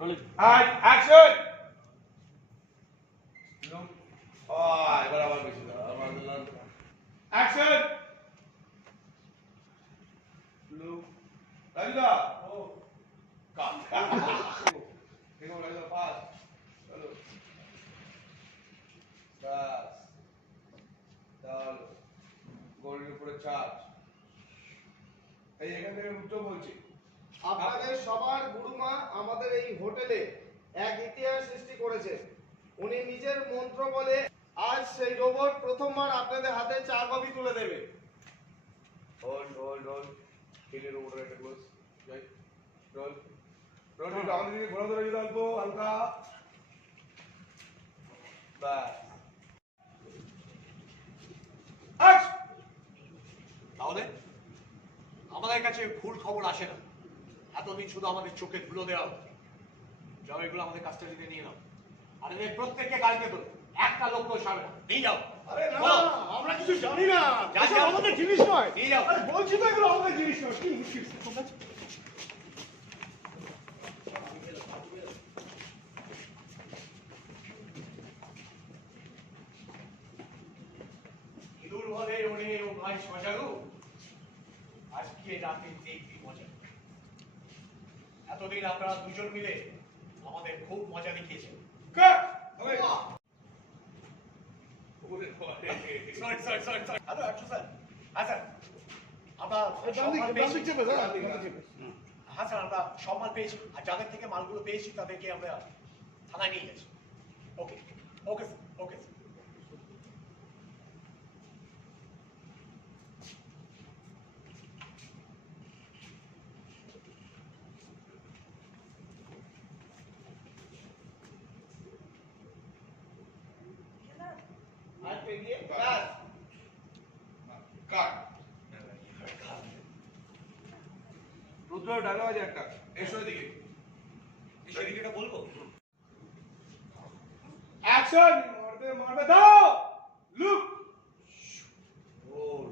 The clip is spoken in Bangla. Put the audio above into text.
আর অ্যাকশন এবার আবার বেশি দাও আবার দিলাম অ্যাকশন লুক রাজুদা ও কাট ঠিক রাজুদা পাস চলো বাস চলো গোল্ডের উপরে চার্জ এই এখান থেকে উত্তর বলছি আপনাদের সবার গুরুমা হোটেলে এক ইতিহাস সৃষ্টি করেছে। উনি নিজের মন্ত্র বলে আজ সেই রোবট প্রথমবার আপনাদের হাতে চা কফি তুলে দেবে। হোল্ড হোল্ড হোল্ড উপরে একটা ক্লোজ রোল রোল দিকে ঘোরা ধরে অল্প হালকা বাস তাহলে আমাদের কাছে ভুল খবর আসে না। এতদিন শুধু আমাদের চোখে ধুলো দেওয়া হতো। যাও এগুলো আমাদের কাস্টাডিতে নিয়ে নাও। আর এদের প্রত্যেককে গাড়িতে তোলো। একটা লোক সাবে না। নিয়ে যাও। আরে না আমরা কিছু জানি না। যা, আমাদের জিনিস নয়। নিয়ে যাও। আরে বলছি তো এগুলো আমাদের জিনিস নয়। কি মুশকিল। ইঁদুর বলে ওরে ও ভাই শশারু। আজকে রাতে দেখবি মজা। এতদিন আপনারা দুজন মিলে আমাদের খুব মজা একটু স্যার। হ্যাঁ। হ্যাঁ স্যার আমরা সম্মান পেয়েছি। আর যাদের থেকে মালগুলো পেয়েছি তাদেরকে আমরা থানায় নিয়ে গেছি ওকে ওকে স্যার ওকে স্যার আর পেরিয়ে কাট রুদ্র ডায়লগ আছে একটা। এসো এদিকে। এসো এদিকে। বলব? অ্যাকশন মারবে মারবে। দাও! Look role